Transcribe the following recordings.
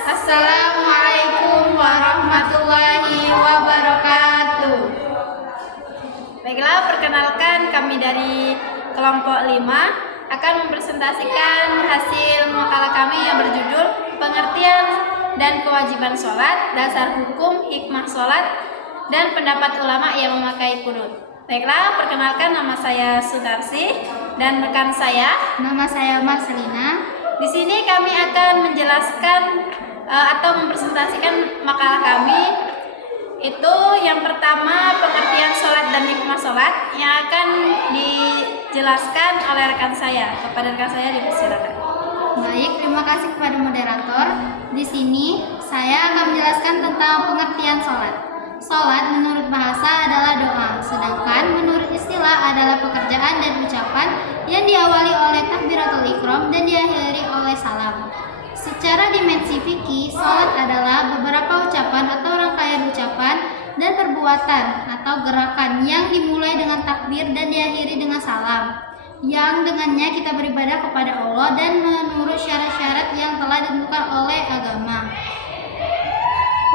Assalamualaikum warahmatullahi wabarakatuh. Baiklah, perkenalkan kami dari kelompok 5 akan mempresentasikan hasil makalah kami yang berjudul Pengertian dan Kewajiban Sholat, Dasar Hukum, Hikmah Sholat, dan Pendapat Ulama yang Memakai Kunut. Baiklah, perkenalkan nama saya Sutarsi dan rekan saya. Nama saya Marcelina. Di sini kami akan menjelaskan atau mempresentasikan makalah kami. Itu yang pertama, pengertian sholat dan hikmah sholat, yang akan dijelaskan oleh rekan saya. Kepada rekan saya dipersilakan. Baik, terima kasih kepada moderator. Di sini saya akan menjelaskan tentang pengertian sholat. Sholat menurut bahasa adalah doa, sedangkan menurut istilah adalah pekerjaan dan ucapan yang diawali oleh takbiratul ihram dan diakhiri oleh salam. Secara dimensi fikih, sholat adalah beberapa ucapan atau rangkaian ucapan dan perbuatan atau gerakan yang dimulai dengan takbir dan diakhiri dengan salam, yang dengannya kita beribadah kepada Allah dan menurut syarat-syarat yang telah ditentukan oleh agama.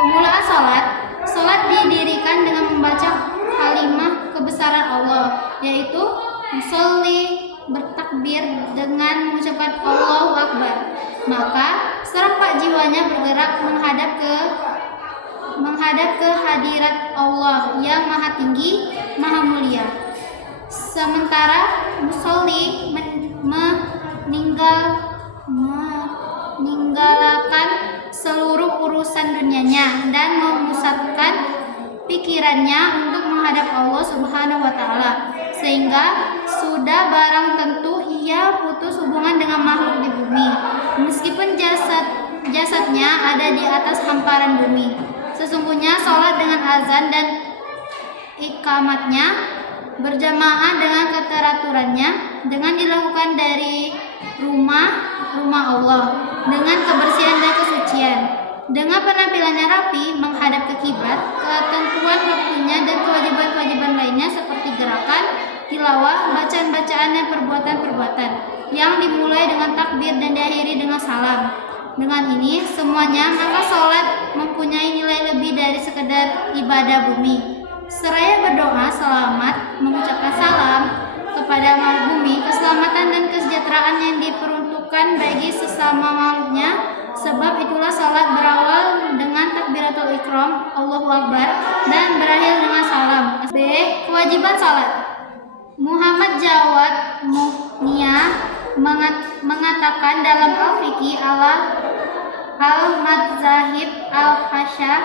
Pemulaan sholat. Sholat didirikan dengan membaca kalimah kebesaran Allah, yaitu musolli, bertakbir dengan mengucapkan Allahu Akbar. Maka serempak jiwanya bergerak menghadap ke hadirat Allah yang maha tinggi, maha mulia. Sementara musolli meninggalkan seluruh urusan dunianya dan memusatkan pikirannya untuk menghadap Allah Subhanahu wa Ta'ala, sehingga sudah barang tentu ia putus hubungan dengan makhluk di bumi, meskipun jasadnya ada di atas hamparan bumi. Sesungguhnya sholat dengan azan dan iqamatnya berjamaah dengan keteraturannya, dengan dilakukan dari rumah Allah dengan kebersihan dan kesucian, dengan penampilannya rapi menghadap ke kiblat, ketentuan waktunya dan kewajiban-kewajiban lainnya seperti gerakan, tilawah, bacaan-bacaan dan perbuatan-perbuatan yang dimulai dengan takbir dan diakhiri dengan salam. Dengan ini semuanya, maka sholat mempunyai nilai lebih dari sekedar ibadah bumi. Seraya berdoa selamat, mengucapkan salam kepada makhluk bumi, keselamatan dan kesejahteraan yang diperuntukkan bagi sesama makhluknya. Sebab itulah salat berawal dengan takbiratul ihram, Allahu Akbar, dan berakhir dengan salam. B. Kewajiban salat. Muhammad Jawad Muhnia mengatakan dalam Al-Fiqh Al-Madzahib Al-Hasya,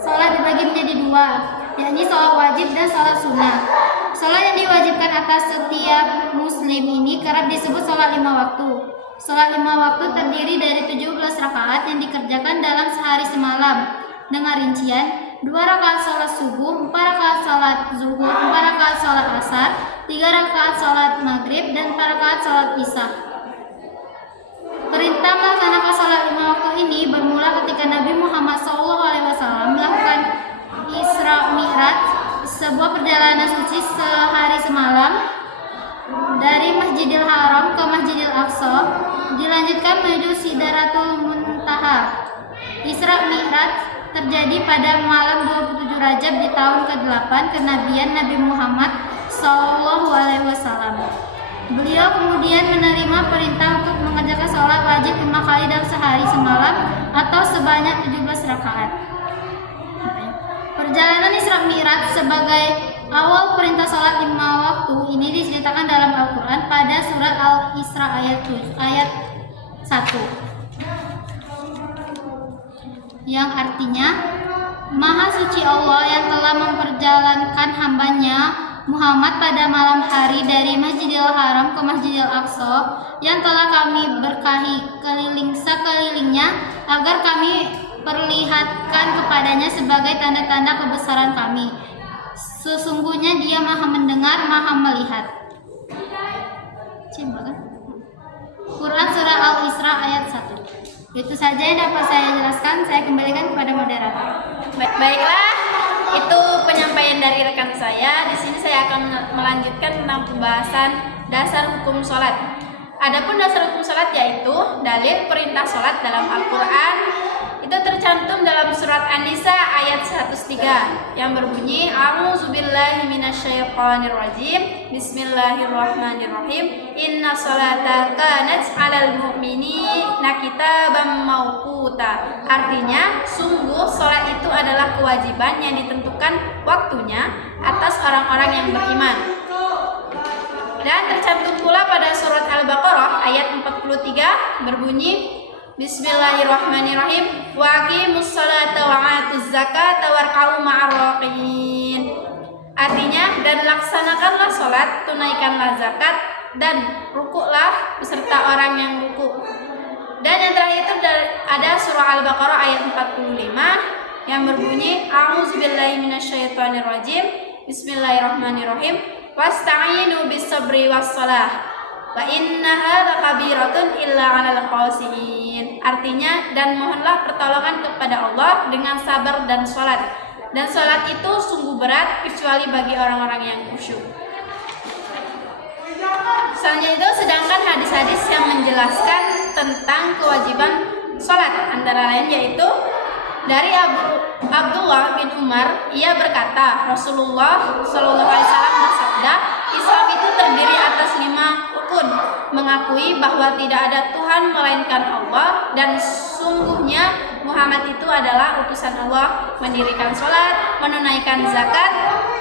salat dibagi menjadi dua, yakni salat wajib dan salat sunnah. Salat yang diwajibkan atas setiap muslim ini kerap disebut salat 5 waktu. Salat 5 waktu terdiri dari 17 rakaat yang dikerjakan dalam sehari semalam, dengan rincian 2 rakaat salat subuh, 4 rakaat salat zuhur, 4 rakaat salat asar, 3 rakaat salat maghrib, dan 4 rakaat salat isya. Perintah melaksanakan salat 5 waktu ini bermula ketika Nabi Muhammad SAW melakukan Isra Mi'raj, sebuah perjalanan suci sehari semalam dari Masjidil Haram ke Masjidil Aqsa, dilanjutkan menuju Sidratul Muntaha. Isra Mi'raj terjadi pada malam 27 Rajab di tahun ke-8 kenabian Nabi Muhammad SAW. Beliau kemudian menerima perintah untuk mengerjakan sholat wajib 5 kali dalam sehari semalam atau sebanyak 17 rakaat. Perjalanan Isra Mi'raj sebagai awal perintah salat 5 waktu ini diceritakan dalam Al-Quran pada surat Al-Isra ayat 1, yang artinya, Maha suci Allah yang telah memperjalankan hambanya Muhammad pada malam hari dari Masjidil Haram ke Masjidil Aqsa, yang telah kami berkahi sekelilingnya agar kami perlihatkan kepadanya sebagai tanda-tanda kebesaran kami. Sesungguhnya Dia Maha mendengar, Maha melihat. Quran Surah Al-Isra ayat 1. Itu saja yang dapat saya jelaskan. Saya kembalikan kepada moderator. Baiklah, itu penyampaian dari rekan saya. Di sini saya akan melanjutkan tentang pembahasan dasar hukum sholat. Adapun dasar hukum sholat yaitu dalil perintah sholat dalam Al-Quran. Itu tercantum dalam surat An-Nisa ayat 103 yang berbunyi A'udzubillahi minasyaitonirrajim. Bismillahirrahmanirrahim. Inna sholata kanat 'alal mu'minina kitaban mauquta. Artinya, sungguh sholat itu adalah kewajiban yang ditentukan waktunya atas orang-orang yang beriman. Dan tercantum pula pada surat Al-Baqarah ayat 43 berbunyi Bismillahirrahmanirrahim. Wa aqimus sholata wa atuz zakata warka'u ma'ar raqiin. Artinya, dan laksanakanlah sholat, tunaikanlah zakat, dan rukuklah beserta orang yang rukuk. Dan yang terakhir itu ada surah Al-Baqarah ayat 45 yang berbunyi A'udzubillahi minasyaitonirrajim. Bismillahirrahmanirrahim. Wasta'inu bis-sabri was-shalah. Wa innaha lakabiratun illa 'alal khashiyin. Artinya, dan mohonlah pertolongan kepada Allah dengan sabar dan sholat. Dan sholat itu sungguh berat kecuali bagi orang-orang yang khusyuk. Selanjutnya itu sedangkan hadis-hadis yang menjelaskan tentang kewajiban sholat antara lain yaitu dari Abdullah bin Umar, ia berkata, Rasulullah Shallallahu Alaihi Wasallam bersabda, Islam itu terdiri atas 5 rukun, mengakui bahwa tidak ada Tuhan melainkan Allah dan sungguhnya Muhammad itu adalah utusan Allah, mendirikan sholat, menunaikan zakat,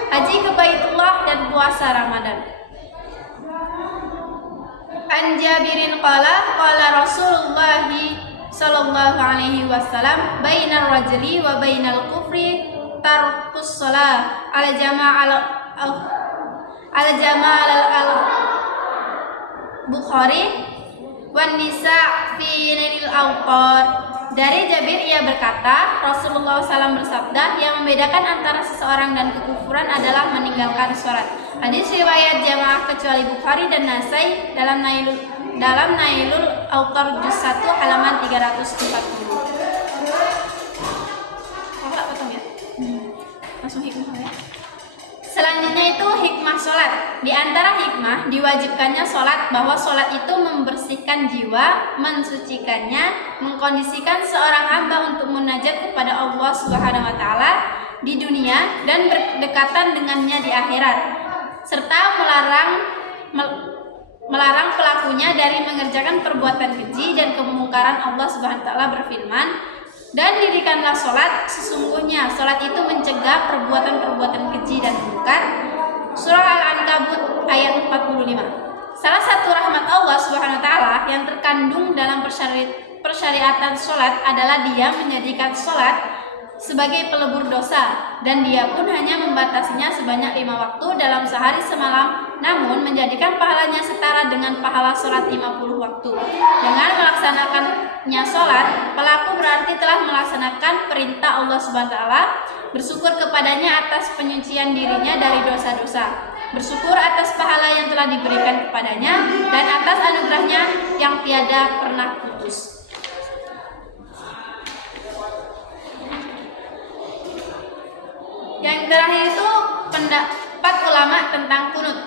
haji ke Baitullah dan puasa Ramadan. An Jabirin qala Rasulullah sallallahu alaihi wasallam bainal rajuli wa bainal kufri tarkus shalah al jama' al Bukhari wan nisa fi nailil awqat. Dari Jabir ia berkata, Rasulullah SAW bersabda, yang membedakan antara seseorang dan kekufuran adalah meninggalkan sholat. Hadis riwayat jamaah kecuali Bukhari dan Nasai dalam Nailul Autar juz 1 halaman 340. Kakak potong ya? Langsung hikmah ya. Selanjutnya itu hikmah sholat. Di antara hikmah diwajibkannya sholat bahwa sholat itu membersihkan jiwa, mensucikannya, mengkondisikan seorang hamba untuk munajat kepada Allah Subhanahu Wa Taala di dunia dan berdekatan dengannya di akhirat, serta melarang pelakunya dari mengerjakan perbuatan keji dan kemungkaran. Allah Subhanahu Wa Taala berfirman, dan dirikanlah sholat, sesungguhnya sholat itu mencegah perbuatan-perbuatan keji dan mungkar. Surah Al-Ankabut ayat 45. Salah satu rahmat Allah Subhanahu Wa Taala yang terkandung dalam persyariatan sholat adalah Dia menjadikan sholat sebagai pelebur dosa, dan Dia pun hanya membatasinya sebanyak 5 waktu dalam sehari semalam, namun menjadikan pahalanya setara dengan pahala sholat 50 waktu. Dengan melaksanakannya sholat, pelaku berarti telah melaksanakan perintah Allah SWT, bersyukur kepadanya atas penyucian dirinya dari dosa-dosa, bersyukur atas pahala yang telah diberikan kepadanya, dan atas anugerahnya yang tiada pernah putus. Yang terakhir itu pendapat ulama tentang kunut.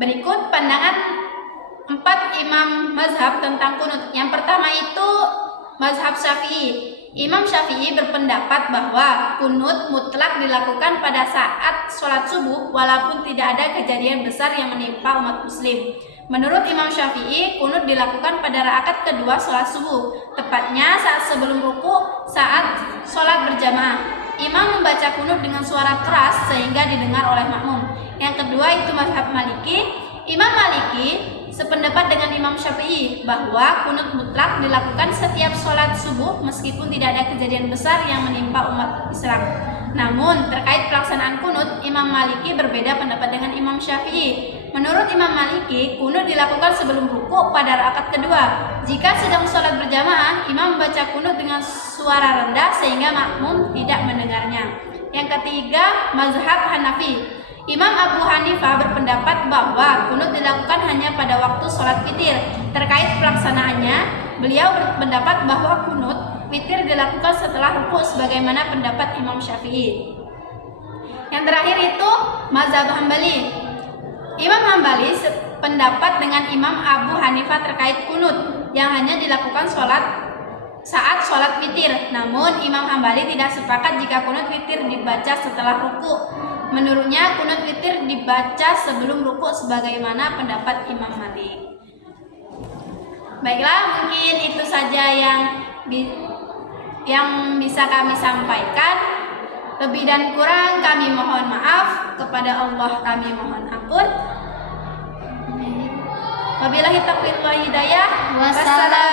Berikut pandangan 4 imam mazhab tentang kunut. Yang pertama itu mazhab Syafi'i. Imam Syafi'i berpendapat bahwa kunut mutlak dilakukan pada saat sholat subuh walaupun tidak ada kejadian besar yang menimpa umat muslim. Menurut Imam Syafi'i, kunut dilakukan pada rakaat kedua sholat subuh, tepatnya saat sebelum ruku saat sholat berjamaah. Imam membaca kunut dengan suara keras sehingga didengar oleh makmum. Yang kedua itu mazhab Maliki. Imam Maliki sependapat dengan Imam Syafi'i bahwa kunut mutlak dilakukan setiap sholat subuh meskipun tidak ada kejadian besar yang menimpa umat Islam. Namun terkait pelaksanaan kunut, Imam Maliki berbeda pendapat dengan Imam Syafi'i. Menurut Imam Maliki, kunut dilakukan sebelum ruku pada rakaat kedua. Jika sedang sholat berjamaah, imam membaca kunut dengan suara rendah sehingga makmum tidak mendengarnya. Yang ketiga, mazhab Hanafi. Imam Abu Hanifah berpendapat bahwa kunut dilakukan hanya pada waktu sholat witir. Terkait pelaksanaannya, beliau berpendapat bahwa kunut witir dilakukan setelah ruku sebagaimana pendapat Imam Syafi'i. Yang terakhir itu mazhab Hambali. Imam Hambali sependapat dengan Imam Abu Hanifah terkait kunut yang hanya dilakukan saat sholat witir. Namun Imam Hambali tidak sepakat jika kunut witir dibaca setelah ruku. Menurutnya kunut witir dibaca sebelum ruku sebagaimana pendapat Imam Malik. Baiklah, mungkin itu saja yang bisa kami sampaikan. Lebih dan kurang kami mohon maaf. Kepada Allah kami mohon ampun. Wabillahi taufiq wal hidayah. Wassalamualaikum